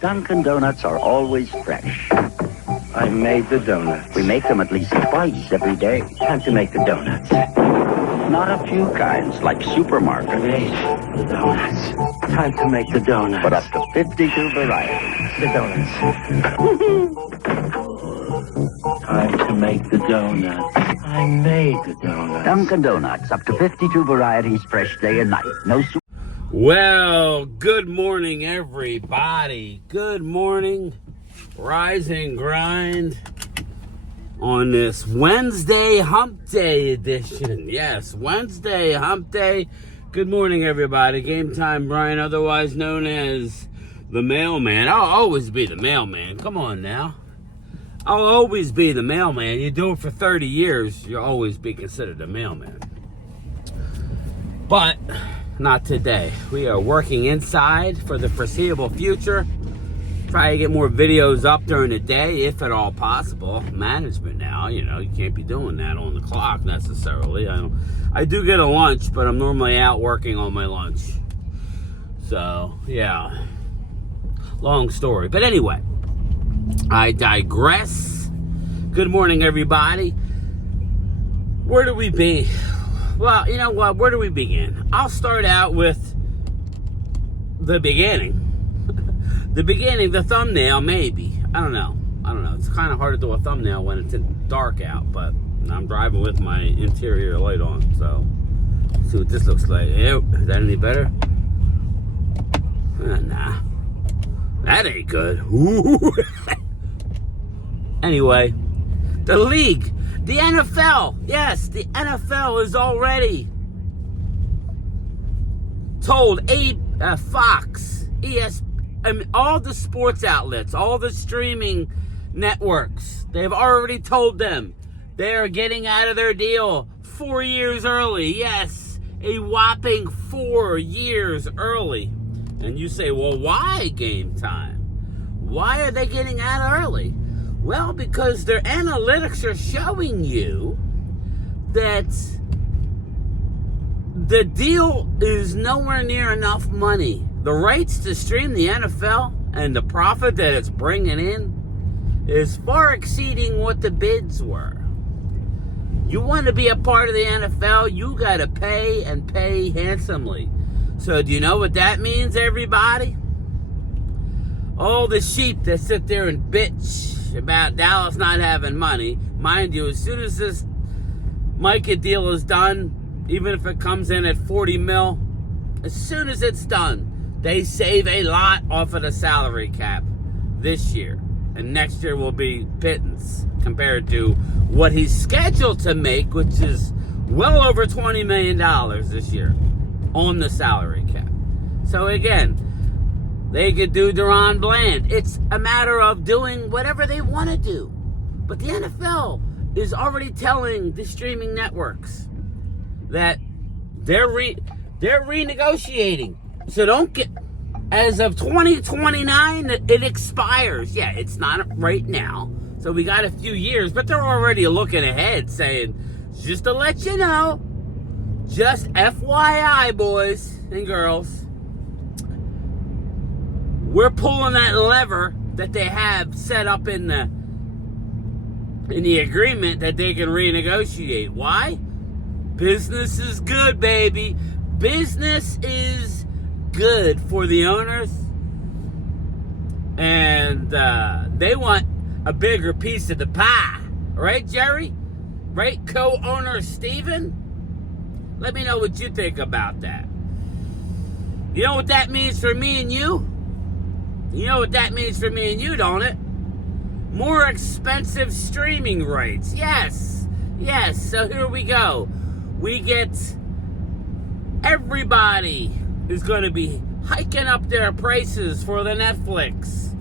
Dunkin' Donuts are always fresh. I made the donuts. We make them at least twice every day. Time to make the donuts. Not a few kinds, like supermarket. Made the donuts. Time to make the donuts. But up to 52 varieties. The donuts. Time to make the donuts. I made the donuts. Dunkin' Donuts, up to 52 varieties, fresh day and night. No Well, good morning, everybody. Good morning. Rise and grind on this Wednesday Hump Day edition. Yes, Wednesday Hump Day. Good morning, everybody. Game Time Brian, otherwise known as the Mailman. I'll always be the Mailman. Come on now. I'll always be the Mailman. You do it for 30 years, you'll always be considered a Mailman. But not today. We are working inside for the foreseeable future. Try to get more videos up during the day, if at all possible. Management now, you can't be doing that on the clock necessarily. I do get a lunch, but I'm normally out working on my lunch. So, yeah. Long story. But anyway, I digress. Good morning, everybody. Where do we be? Well, you know what? Where do we begin? I'll start out with the beginning. The beginning, the thumbnail, maybe. I don't know. It's kind of hard to do a thumbnail when it's dark out, but I'm driving with my interior light on, so see what this looks like. Ew, is that any better? Nah. That ain't good. Ooh. Anyway, the league. The NFL, yes, the NFL is already told Fox, ESPN, all the sports outlets, all the streaming networks, they've already told them they're getting out of their deal 4 years early. Yes, a whopping 4 years early. And you say, well, why Game Time? Why are they getting out early? Well, because their analytics are showing you that the deal is nowhere near enough money. The rights to stream the NFL and the profit that it's bringing in is far exceeding what the bids were. You want to be a part of the NFL, you got to pay and pay handsomely. So do you know what that means, everybody? All the sheep that sit there and bitch about Dallas not having money. Mind you, as soon as this Micah deal is done, even if it comes in at 40 mil, as soon as it's done, they save a lot off of the salary cap this year. And next year will be pittance compared to what he's scheduled to make, which is well over $20 million this year on the salary cap. So again, they could do Deron Bland. It's a matter of doing whatever they want to do. But the NFL is already telling the streaming networks that they're renegotiating. So don't get, as of 2029, it expires. Yeah, it's not right now. So we got a few years, but they're already looking ahead saying, just to let you know, just FYI, boys and girls, we're pulling that lever that they have set up in the agreement that they can renegotiate. Why? Business is good, baby. Business is good for the owners. And they want a bigger piece of the pie. Right, Jerry? Right, co-owner Steven? Let me know what you think about that. You know what that means for me and you? You know what that means for me and you, don't it? More expensive streaming rights. Yes. So here we go. We get, everybody is going to be hiking up their prices for the Netflix.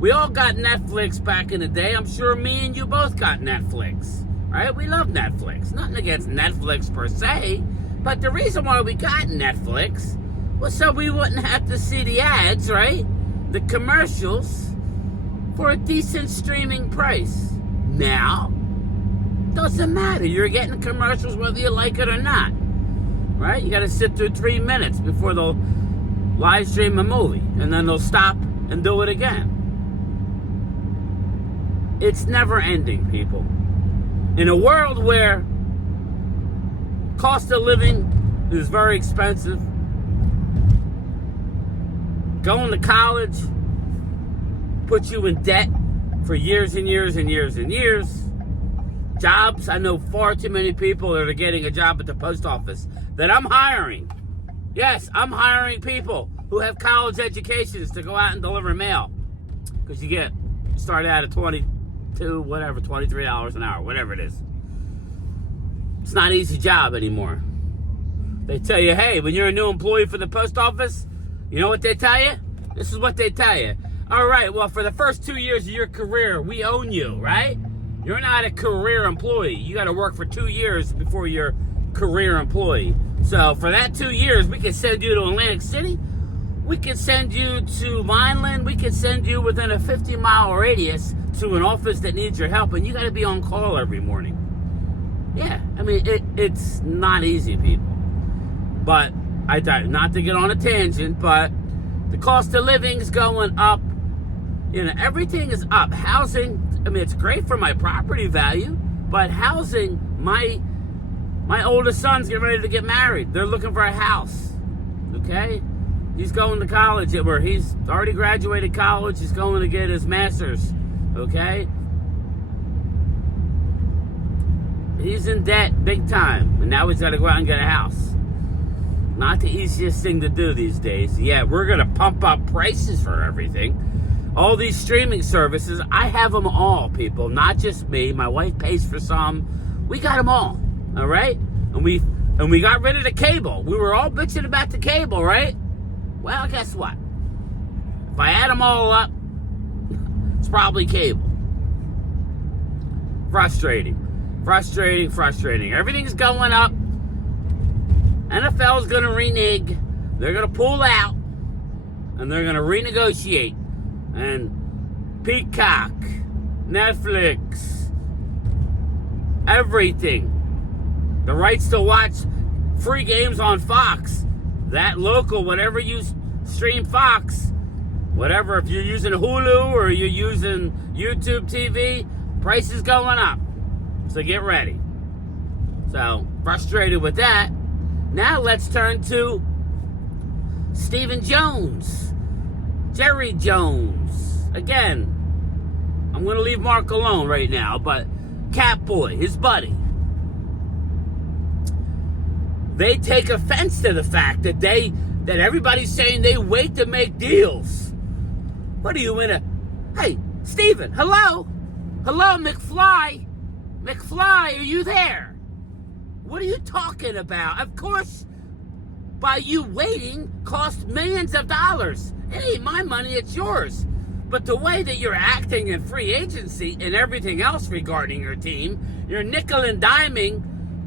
We all got Netflix back in the day. I'm sure me and you both got Netflix. Right? We love Netflix. Nothing against Netflix per se. But the reason why we got Netflix was so we wouldn't have to see the ads, right? The commercials for a decent streaming price. Now, doesn't matter. You're getting commercials whether you like it or not. Right? You got to sit through 3 minutes before they'll live stream a movie. And then they'll stop and do it again. It's never ending, people. In a world where cost of living is very expensive, going to college puts you in debt for years and years and years and years. Jobs, I know far too many people that are getting a job at the post office that I'm hiring. Yes, I'm hiring people who have college educations to go out and deliver mail. Because you start out at $23 an hour, whatever it is. It's not an easy job anymore. They tell you, hey, when you're a new employee for the post office, you know what they tell you? This is what they tell you. All right, well, for the first 2 years of your career, we own you, right? You're not a career employee. You got to work for 2 years before you're a career employee. So for that 2 years, we can send you to Atlantic City. We can send you to Vineland. We can send you within a 50-mile radius to an office that needs your help, and you got to be on call every morning. Yeah, I mean, it's not easy, people. But not to get on a tangent, but the cost of living is going up. You know, everything is up. Housing, I mean, it's great for my property value, but housing, my oldest son's getting ready to get married. They're looking for a house, okay? He's going to college, where he's already graduated college. He's going to get his master's, okay? He's in debt big time, and now he's got to go out and get a house. Not the easiest thing to do these days. Yeah, we're going to pump up prices for everything. All these streaming services, I have them all, people. Not just me. My wife pays for some. We got them all right? And we got rid of the cable. We were all bitching about the cable, right? Well, guess what? If I add them all up, it's probably cable. Frustrating. Everything's going up. NFL's going to renege. They're going to pull out. And they're going to renegotiate. And Peacock, Netflix, everything. The rights to watch free games on Fox. That local, whatever you stream Fox, whatever, if you're using Hulu or you're using YouTube TV, price is going up. So get ready. So, frustrated with that. Now let's turn to Stephen Jones. Jerry Jones. Again, I'm going to leave Mark alone right now, but Catboy, his buddy. They take offense to the fact that everybody's saying they wait to make deals. What are you in a... Hey, Stephen, hello? Hello, McFly? McFly, are you there? What are you talking about? Of course, by you waiting cost millions of dollars. It ain't my money, it's yours. But the way that you're acting in free agency and everything else regarding your team, you're nickel and diming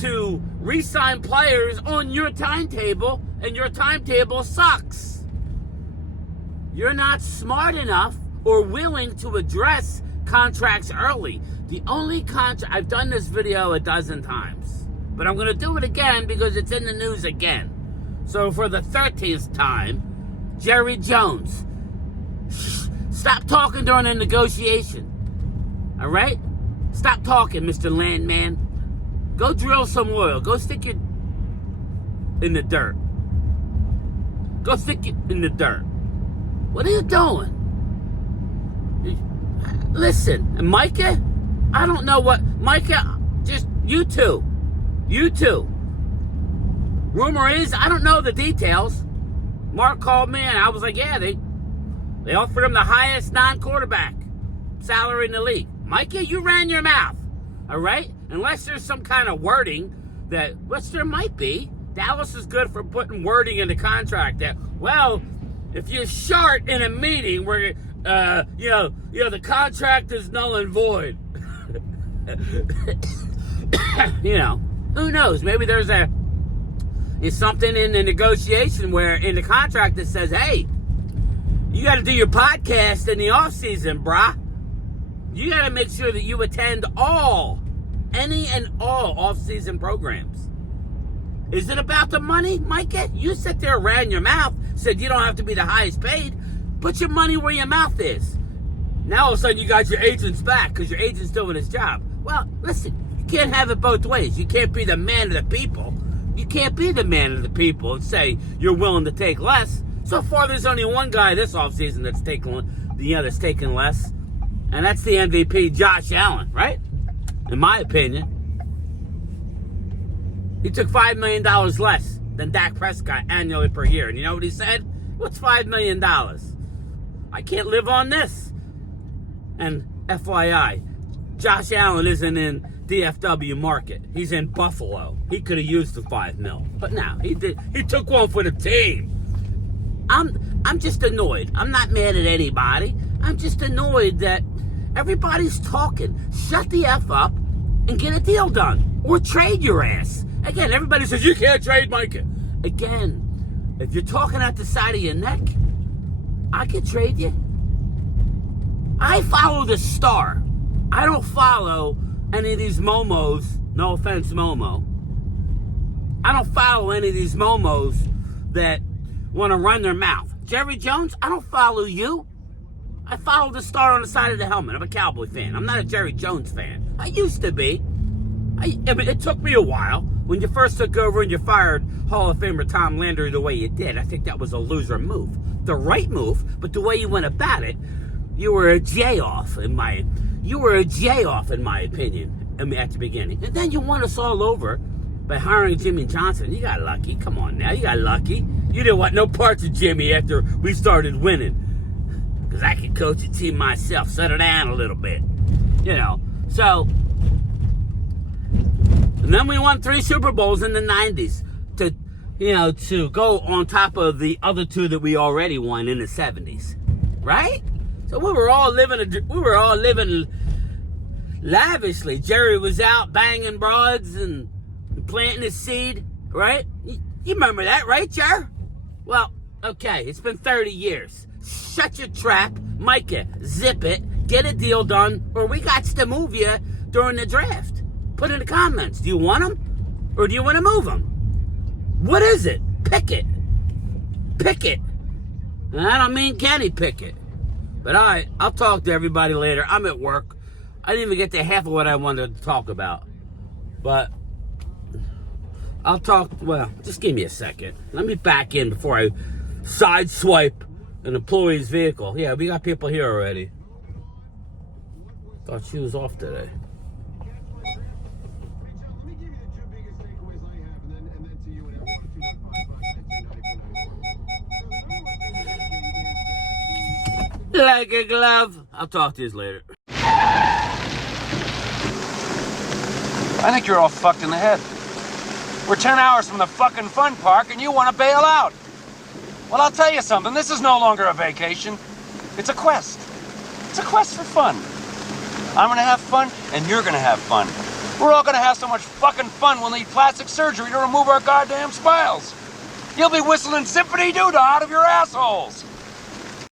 to re-sign players on your timetable, and your timetable sucks. You're not smart enough or willing to address contracts early. The only contract... I've done this video a dozen times, but I'm going to do it again because it's in the news again. So for the 13th time, Jerry Jones, stop talking during a negotiation. All right? Stop talking, Mr. Landman. Go drill some oil. Go stick it in the dirt. Go stick it in the dirt. What are you doing? Listen, and Micah, I don't know what... Micah, just you two. You two. Rumor is, I don't know the details. Mark called me and I was like, yeah, they offered him the highest non-quarterback salary in the league. Micah, you ran your mouth. All right? Unless there's some kind of wording that, which there might be. Dallas is good for putting wording in the contract that, well, if you're short in a meeting where, the contract is null and void. Who knows? Maybe there's something in the negotiation where in the contract that says, hey, you got to do your podcast in the off season, brah. You got to make sure that you attend any and all off-season programs. Is it about the money, Micah? You sit there, ran your mouth, said you don't have to be the highest paid. Put your money where your mouth is. Now all of a sudden you got your agent's back because your agent's doing his job. Well, listen, you can't have it both ways. You can't be the man of the people. You can't be the man of the people and say you're willing to take less. So far, there's only one guy this offseason that's taking less, and that's the MVP, Josh Allen, right? In my opinion. He took $5 million less than Dak Prescott annually per year. And you know what he said? What's $5 million? I can't live on this. And FYI, Josh Allen isn't in DFW market. He's in Buffalo. He could have used the $5 million. But now, he took one for the team. I'm just annoyed. I'm not mad at anybody. I'm just annoyed that everybody's talking. Shut the F up and get a deal done. Or trade your ass. Again, everybody says, you can't trade Micah. Again, if you're talking at the side of your neck, I could trade you. I follow the star. I don't follow any of these momos. No offense, Momo. I don't follow any of these momos that want to run their mouth. Jerry Jones, I don't follow you. I follow the star on the side of the helmet. I'm a Cowboy fan. I'm not a Jerry Jones fan. I used to be. I mean, it took me a while. When you first took over and you fired Hall of Famer Tom Landry the way you did, I think that was a loser move. The right move, but the way you went about it, you were a J-off in my opinion at the beginning. And then you won us all over by hiring Jimmy Johnson. You got lucky. Come on now. You got lucky. You didn't want no parts of Jimmy after we started winning. Because I could coach a team myself. Settle down a little bit. You know. So, and then we won 3 Super Bowls in the 90s to go on top of the other 2 that we already won in the 70s. Right? So we were all living lavishly. Jerry was out banging broads and planting his seed, right? You remember that, right, Jerry? Well, okay, it's been 30 years. Shut your trap, Micah, zip it, get a deal done, or we got to move you during the draft. Put in the comments, do you want him, or do you want to move him? What is it? Pick it. Pick it. And I don't mean Kenny Pickett. But all right, I'll talk to everybody later. I'm at work. I didn't even get to half of what I wanted to talk about. But I'll talk, well, just give me a second. Let me back in before I sideswipe an employee's vehicle. Yeah, we got people here already. Thought she was off today. Like a glove. I'll talk to you later. I think you're all fucked in the head. We're 10 hours from the fucking fun park and you want to bail out. Well, I'll tell you something. This is no longer a vacation. It's a quest. It's a quest for fun. I'm gonna have fun and you're gonna have fun. We're all gonna have so much fucking fun we'll need plastic surgery to remove our goddamn smiles. You'll be whistling Symphony Doodah out of your assholes.